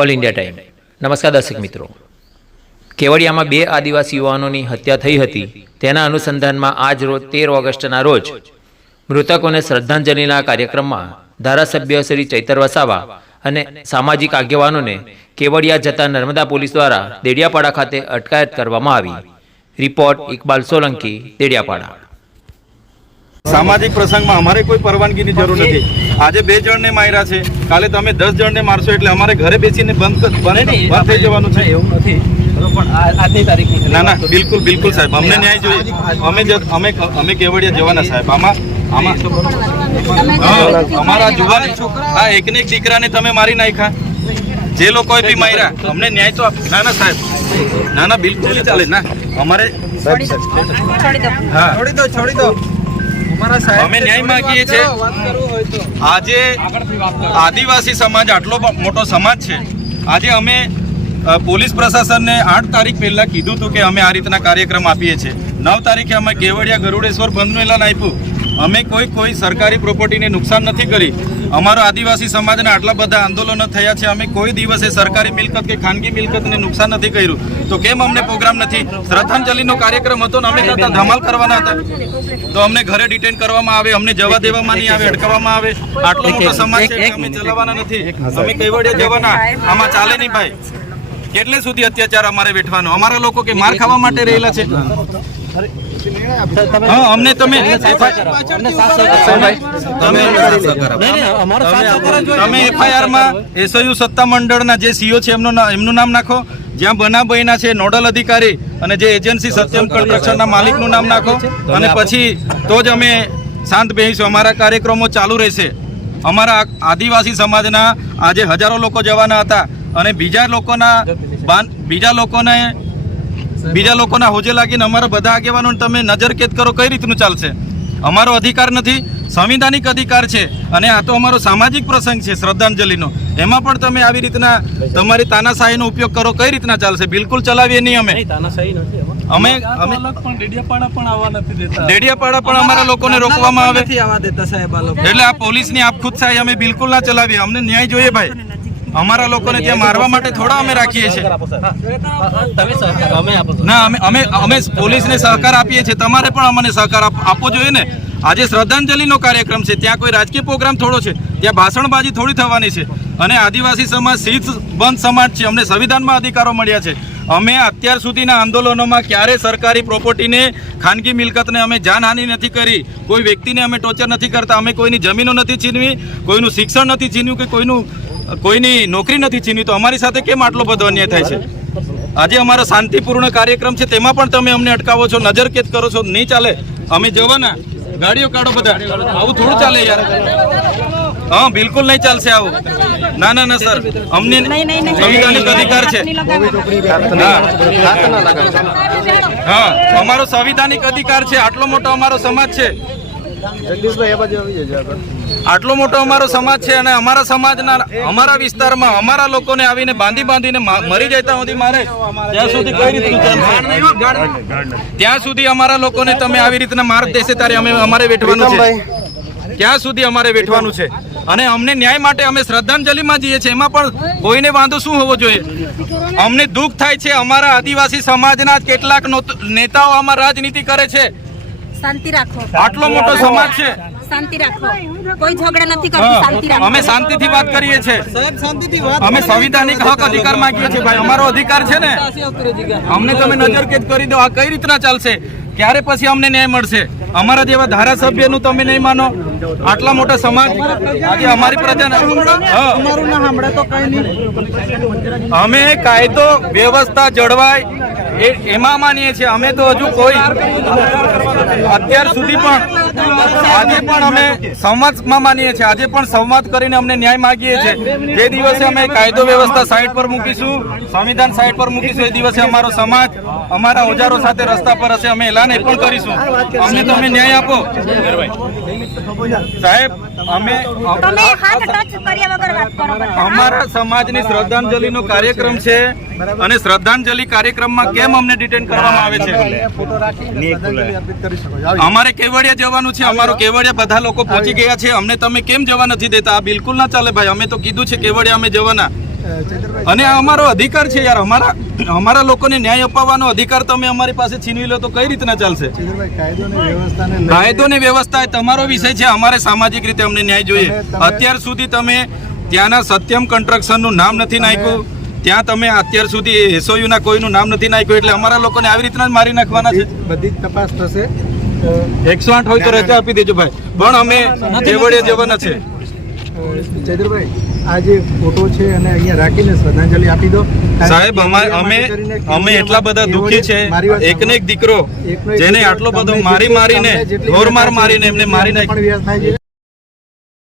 All India time. નમસ્કાર દર્શક મિત્રો, કેવડિયામાં 2 આદિવાસી યુવાનોની હત્યા થઈ હતી। તેના અનુસંધાનમાં આજ રોજ 13 ઓગસ્ટના રોજ મૃતકોને શ્રદ્ધાંજલિના કાર્યક્રમમાં ધારાસભ્ય શ્રી ચૈતર વસાવા અને સામાજિક આગેવાનોને કેવડિયા જતા નર્મદા પોલીસ દ્વારા દેડિયાપાડા ખાતે અટકાયત કરવામાં આવી। રિપોર્ટ ઇકબાલ સોલંકી, દેડિયાપાડા। सामाजिक प्रसंग में अमारे कोई परवानगी की जरूर नहीं। आज 2 जण ने मार्या छे, काले तमे 10 जण ने मारशो एटले अमारे घरे बेसीने बंद थई जवानुं छे एवुं नथी। आजनी तारीखनी ना ना बिल्कुल बिल्कुल साहेब, अमने न्याय जोईए। अमे केवडिया जवाना साहेब। आमा अमारा जुवान आ एकने एक दीकराने तमे मारी नाख्या, जे लोकोए बी मार्या अमने न्याय तो ना ना साहेब, ना ना बिल्कुल नहीं चाले ना। अमारे छोड़ी दो અમે ન્યાય માંગીએ છીએ। આજે આદિવાસી સમાજ આટલો મોટો સમાજ છે। આજે અમે પોલીસ પ્રશાસનને 8 તારીખ પહેલા કીધું હતું કે અમે આ રીતના કાર્યક્રમ આપીએ છીએ। 9 તારીખે અમે કેવડિયા ગરુડેશ્વર બંધનું એલાન આપ્યું। અમે કોઈ સરકારી પ્રોપર્ટીને નુકસાન નથી કરી। અમારો આદિવાસી સમાજના આટલા બધા આંદોલનો થયા છે, અમે કોઈ દિવસે સરકારી મિલકત કે ખાનગી મિલકતને નુકસાન નથી કર્યું। તો કેમ અમને પ્રોગ્રામ નથી? શ્રદ્ધાંજલિનો કાર્યક્રમ હતો ને અમે કરતા ધમાલ કરવાના હતા તો અમને ઘરે ડિટેન કરવામાં આવે, અમને જવા દેવામાં નહીં આવે, અટકાવવામાં આવે। આટલો મોટો સમાજ છે, અમે ચલાવવાના નથી। અમે કેવડિયા જવાના, આમાં ચાલે નહીં ભાઈ। કેટલે સુધી અત્યાચાર અમારે વેઠવાનો? અમારા લોકો કે માર ખાવા માટે રહેલા છે? हाँ हमने तमे एफआईआर में एसयू सत्ता मंडल जे सीओ छे एमनुं नाम नाखो, ज्यां बनाव बन्या छे नोडल अधिकारी अने जे एजेंसी सत्यम कंस्ट्रक्शनना मालिकनुं नाम नाखो अने पछी तो ज अमे शांत बेसीशुं। अमारा कार्यक्रमो चालू रहेशे। अमारा आदिवासी समाजना आजे हजारों लोको जवाना हता अने बीजा लोकोना होजे लागीने अमारा बधा आगेवानोने तमे नजरकेद करो, कई रीतनुं चालशे? अमारो अधिकार नथी, संविधानिक अधिकार छे अने आ तो अमारो सामाजिक प्रसंग छे श्रद्धांजलिनो। एमां पण तमे आवी रीतना तमारी तानाशाहीनो उपयोग करो, कई रीतना चालशे? बिल्कुल चलावीए नहीं। अमे तानाशाही नथी, अमे पण डेडियापाड़ा पण आवा नथी देता। डेडियापाड़ा पण अमारा लोकोने रोकवामां आवे नथी आवा देता साहेब। आ लोको એટલે આ પોલીસની આપખુદશાહી અમે બિલકુલ ના ચલાવીએ। અમને ન્યાય જોઈએ ભાઈ। અમારા લોકોને ત્યાં મારવા માટે થોડા અમે રાખીએ છીએ ના। અમે પોલીસને સહકાર આપીએ છીએ, તમારે પણ અમને સહકાર આપવો જોઈએ ને। આજે શ્રદ્ધાંજલિનો કાર્યક્રમ છે, ત્યાં કોઈ રાજકીય પ્રોગ્રામ થોડો છે, ત્યાં ભાષણબાજી થોડી થવાની છે। અને આદિવાસી સમાજ શીત બંધ સમાજ છે, અમને સંવિધાનમાં અધિકારો મળ્યા છે। અમે અત્યાર સુધીના આંદોલનોમાં ક્યારે સરકારી પ્રોપર્ટીને, ખાનગી મિલકતને અમે જાનહાનિ નથી કરી, કોઈ વ્યક્તિને અમે ટોર્ચર નથી કરતા, અમે કોઈની જમીનો નથી છીનવી, કોઈનું શિક્ષણ નથી છીનવ્યું કે કોઈની નોકરી નથી છીનવી। તો અમારી સાથે કેમ આટલો બધો અન્યાય થાય છે? આજે અમારો શાંતિપૂર્ણ કાર્યક્રમ છે, તેમાં પણ તમે અમને અટકાવો છો, નજરકેદ કરો છો। નહીં ચાલે, અમે જવાના। ગાડીઓ કાઢો બધા, આવું થોડું ચાલે યાર। हाँ बिल्कुल नहीं चल से आવું। ना ना ना सर, हमने संविधानिक अधिकार है। हाँ हमारो संविधानिक अधिकार है। आटलो मोटो अमारो समाज है, आटलो मोटो अमारो समाज है अने अमारा समाजना अमारा विस्तारमां अमारा लोकोने आवीने बांधीने मरी जता सुधी मारे त्यां सुधी कई रीतनुं चालशे? त्यां सुधी अमारा लोकोने तमे आवी रीतना मार देशे त्यारे अमे अमारे वेठवानुं छे। ત્યાં સુધી અમારે વેઠવાનું છે અને અમને ન્યાય માટે અમે શ્રદ્ધાંજલિમાં જઈએ છીએ। એમાં પણ કોઈને વાંધો શું હોવો જોઈએ? અમને દુઃખ થાય છે, અમારા આદિવાસી સમાજના કેટલાક નેતાઓ આમાં રાજનીતિ કરે છે। શાંતિ રાખો, આટલો મોટો સમાજ છે, શાંતિ રાખો, કોઈ ઝઘડા નથી કરતી, શાંતિ રાખો। અમે શાંતિથી વાત કરીએ છીએ સાહેબ, શાંતિથી વાત। અમે સંવિધાનિક હક અધિકાર માંગીએ છીએ ભાઈ, અમારો અધિકાર છે ને। અમને તમે નજરકેદ કરી દો, આ કઈ રીતના ચાલશે? ક્યારે પછી અમને ન્યાય મળશે? અમારા જેવા ધારાસભ્યનું તમે નહીં માનો? આટલા મોટા સમાજ આજે અમારી પ્રજાને અમે કાયદો વ્યવસ્થા જળવાય એમાં માનીએ છીએ। અમે તો હજુ કોઈ અત્યાર સુધી પણ આજે પણ અમે સંવાદમાં માનીએ છીએ। આજે પણ સંવાદ કરીને અમને ન્યાય માગીએ છીએ। જે દિવસે અમે કાયદો વ્યવસ્થા સાઈડ પર મૂકીશું, સંવિધાન સાઈડ પર મૂકીશું, એ દિવસે અમારો સમાજ અમારા ઓજારો સાથે રસ્તા પર હશે। અમે એલાન એ પણ કરીશું। અમને તમે ન્યાય આપો સાહેબ। અમે અમારા સમાજની શ્રદ્ધાંજલિનો કાર્યક્રમ છે અને શ્રદ્ધાંજલિ કાર્યક્રમમાં કેમ અમને ડિટેન કરવામાં આવે છે? અમારે કેવડિયા જવાનું છે, અમારો કેવડિયા બધા લોકો પહોંચી ગયા છે, અમને તમે કેમ જવા નથી દેતા? આ બિલકુલ ના ચાલે ભાઈ। અમે તો કીધું છે કેવડિયા અમે જવાના। અને આ અમારો અધિકાર છે યાર. અમારા લોકોને ન્યાય અપાવવાનો અધિકાર તમે અમારી પાસે છીનવી લો તો કઈ રીતના ચાલશે? કાયદો ને વ્યવસ્થા એ તમારો વિષય છે. અમારે સામાજિક રીતે અમને ન્યાય જોઈએ. અત્યાર સુધી તમે ત્યાંના સત્યમ કન્સ્ટ્રક્શનનું નામ નથી નાખ્યું, ત્યાં તમે અત્યાર સુધી એસઓયુ ના કોઈનું નામ નથી નાખ્યું, એટલે અમારા લોકોને આવી રીતના જ મારી નાખવાના છે. બધી જ તપાસ થશે. 108 હોય તો રજા આપી દેજો ભાઈ, પણ અમે કેવડિયા જવાના છે. ચૈત્રભાઈ, આ જે ફોટો છે અને અહીંયા રાખીને શ્રદ્ધાંજલિ આપી દો. સાહેબ અમે એટલા બધા દુઃખી છે. એકને એક દીકરો જેને આટલો બધો મારીને ઢોર મારીને એમને મારી નાખ્યો.